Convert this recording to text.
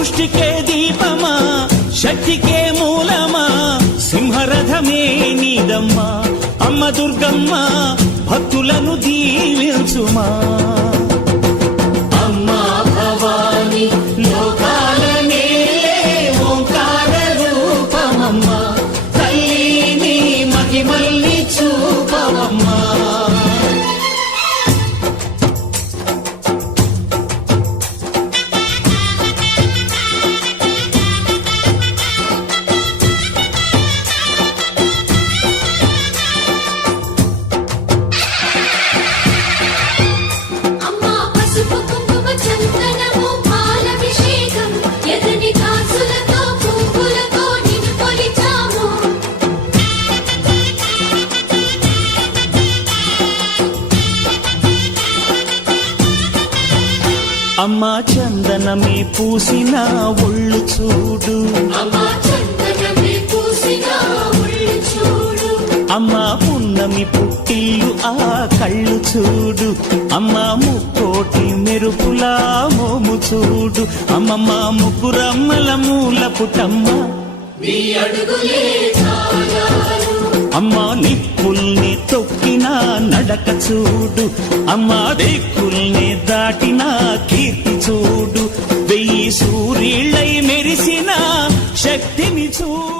సృష్టికే దీపమా శక్తికే మూలమా సింహరథమే నీదమ్మా అమ్మ దుర్గమ్మ భక్తులను దీవించుమా అమ్మా భవాని లోకాల నేలే ఓంకార రూపమమ్మా తల్లిని మహిమల్ని చూపవమ్మా అమ్మా చందనమే పూసిన ఒళ్ళు చూడు అమ్మా పున్నమి పుట్టిల్లు ఆ కళ్ళు చూడు అమ్మా ముక్కోటి మెరుపులా మోము చూడు అమ్మమ్మ ముగ్గురమ్మల మూల పుటమ్మ అమ్మా నిప్పుల్ని తొక్కిన నడక చూడు అమ్మా దిక్కుల్ని దాటిన కీర్తి చూడు 1000 సూర్యుళ్ళై మెరిసిన శక్తిని చూడు